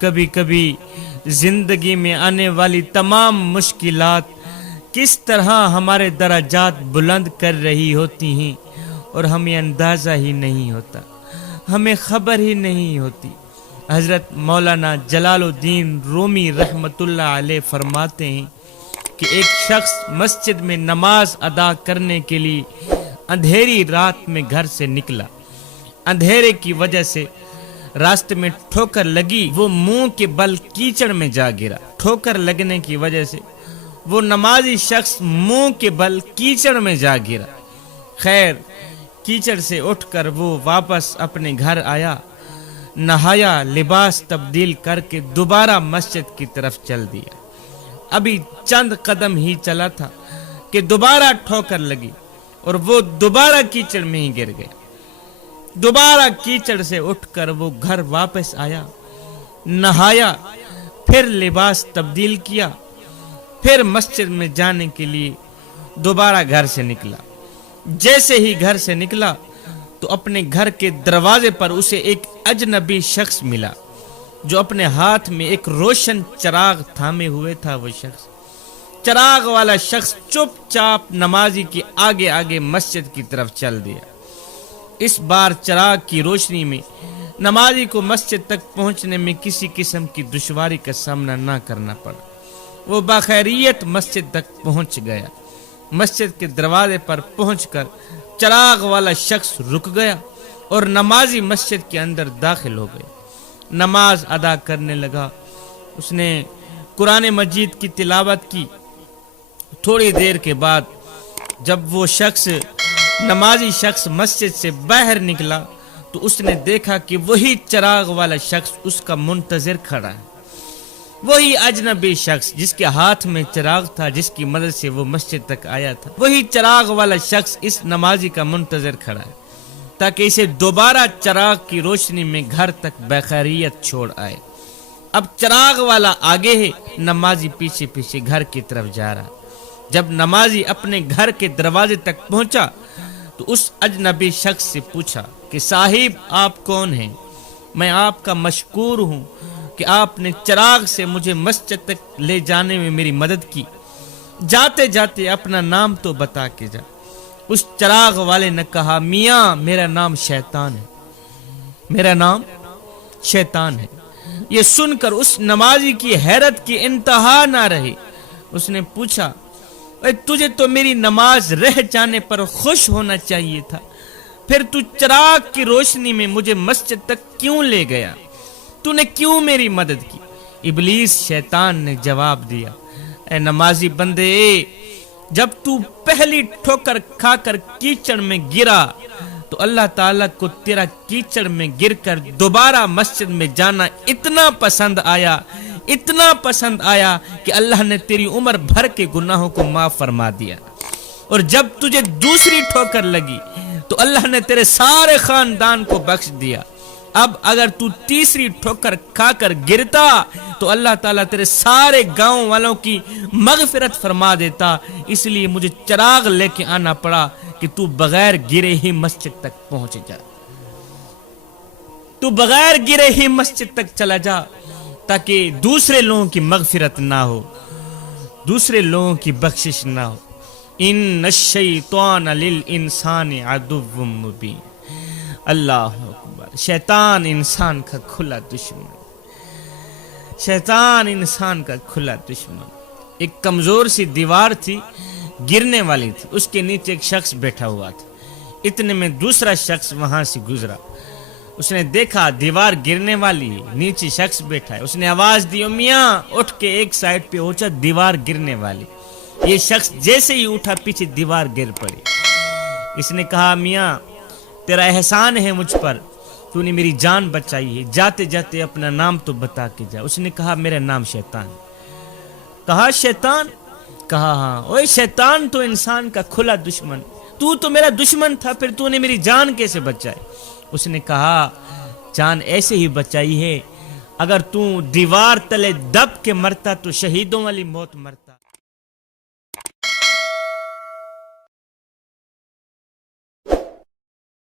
کبھی کبھی زندگی میں آنے والی تمام مشکلات کس طرح ہمارے درجات بلند کر رہی ہوتی ہیں اور ہمیں اندازہ ہی نہیں ہوتا، ہمیں خبر ہی نہیں ہوتی۔ حضرت مولانا جلال الدین رومی رحمۃ اللہ علیہ فرماتے ہیں کہ ایک شخص مسجد میں نماز ادا کرنے کے لیے اندھیری رات میں گھر سے نکلا۔ اندھیرے کی وجہ سے راستے میں ٹھوکر لگی، وہ منہ کے بل کیچڑ میں جا گرا۔ ٹھوکر لگنے کی وجہ سے وہ نمازی شخص منہ کے بل کیچڑ میں جا گرا۔ خیر، کیچڑ سے اٹھ کر وہ واپس اپنے گھر آیا، نہایا، لباس تبدیل کر کے دوبارہ مسجد کی طرف چل دیا۔ ابھی چند قدم ہی چلا تھا کہ دوبارہ ٹھوکر لگی اور وہ دوبارہ کیچڑ میں ہی گر گیا۔ دوبارہ کیچڑ سے اٹھ کر وہ گھر واپس آیا، نہایا، پھر لباس تبدیل کیا، پھر مسجد میں جانے کے لیے دوبارہ گھر سے نکلا۔ جیسے ہی گھر سے نکلا تو اپنے گھر کے دروازے پر اسے ایک اجنبی شخص ملا جو اپنے ہاتھ میں ایک روشن چراغ تھامے ہوئے تھا۔ وہ شخص، چراغ والا شخص، چپ چاپ نمازی کے آگے آگے مسجد کی طرف چل دیا۔ اس بار چراغ کی روشنی میں نمازی کو مسجد تک پہنچنے میں کسی قسم کی دشواری کا سامنا نہ کرنا پڑا۔ وہ بخیریت مسجد تک پہنچ گیا۔ مسجد کے دروازے پر پہنچ کر چراغ والا شخص رک گیا اور نمازی مسجد کے اندر داخل ہو گئے۔ نماز ادا کرنے لگا۔ اس نے قرآن مجید کی تلاوت کی۔ تھوڑی دیر کے بعد جب وہ نمازی شخص مسجد سے باہر نکلا تو اس نے دیکھا کہ وہی چراغ والا شخص اس کا منتظر کھڑا ہے۔ وہی اجنبی شخص جس کے ہاتھ میں چراغ تھا، جس کی مدد سے وہ مسجد تک آیا تھا، وہی چراغ والا شخص اس نمازی کا منتظر کھڑا ہے تاکہ اسے دوبارہ چراغ کی روشنی میں گھر تک بخیریت چھوڑ آئے۔ اب چراغ والا آگے ہے، نمازی پیچھے پیچھے گھر کی طرف جا رہا۔ جب نمازی اپنے گھر کے دروازے تک پہنچا تو اس اجنبی شخص سے پوچھا کہ صاحب آپ کون ہیں؟ میں آپ کا مشکور ہوں کہ آپ نے چراغ سے مجھے مسجد تک لے جانے میں میری مدد کی۔ جاتے جاتے اپنا نام تو بتا کے جا۔ اس چراغ والے نے کہا میاں میرا نام شیطان ہے، میرا نام شیطان ہے۔ یہ سن کر اس نمازی کی حیرت کی انتہا نہ رہی۔ اس نے پوچھا تجھے تو میری نماز رہ جانے پر خوش ہونا چاہیے تھا، پھر تو چراغ کی روشنی میں مجھے مسجد تک کیوں لے گیا؟ تو نے کیوں میری مدد کی؟ ابلیس شیطان نے جواب دیا، اے نمازی بندے، جب تو پہلی ٹھوکر کھا کر کیچڑ میں گرا تو اللہ تعالیٰ کو تیرا کیچڑ میں گر کر دوبارہ مسجد میں جانا اتنا پسند آیا کہ اللہ نے تیری عمر بھر کے گناہوں کو معاف فرما دیا، اور جب تجھے دوسری ٹھوکر لگی تو اللہ نے تیرے سارے خاندان کو بخش دیا۔ اب اگر تو تیسری ٹھوکر کھا کر گرتا تو اللہ تعالیٰ تیرے سارے گاؤں والوں کی مغفرت فرما دیتا، اس لیے مجھے چراغ لے کے آنا پڑا کہ تو بغیر گرے ہی مسجد تک پہنچ جا، تو بغیر گرے ہی مسجد تک چلا جا تاکہ دوسرے لوگوں کی مغفرت نہ ہو، دوسرے لوگوں کی بخشش نہ ہو۔ ان الشیطان للانسان عدو مبین۔ اللہ اکبر۔ شیطان انسان کا کھلا دشمن، شیطان انسان کا کھلا دشمن۔ ایک کمزور سی دیوار تھی، گرنے والی تھی، اس کے نیچے ایک شخص بیٹھا ہوا تھا۔ اتنے میں دوسرا شخص وہاں سے گزرا۔ اس نے دیکھا دیوار گرنے والی ہے، نیچے شخص بیٹھا ہے۔ اس نے آواز دی میاں اٹھ کے ایک سائڈ پہ اونچا، دیوار گرنے والی۔ یہ شخص جیسے ہی اٹھا پیچھے دیوار گر پڑی۔ اس نے کہا میاں تیرا احسان ہے مجھ پر، تو نے میری جان بچائی ہے، جاتے جاتے اپنا نام تو بتا کے جا۔ اس نے کہا میرا نام شیطان۔ کہا شیطان؟ کہا ہاں۔ اوے شیطان تو انسان کا کھلا دشمن، تو میرا دشمن تھا، پھر تو نے میری جان کیسے بچائی؟ اس نے کہا جان ایسے ہی بچائی ہے، اگر تو دیوار تلے دب کے مرتا تو شہیدوں والی موت مرتا۔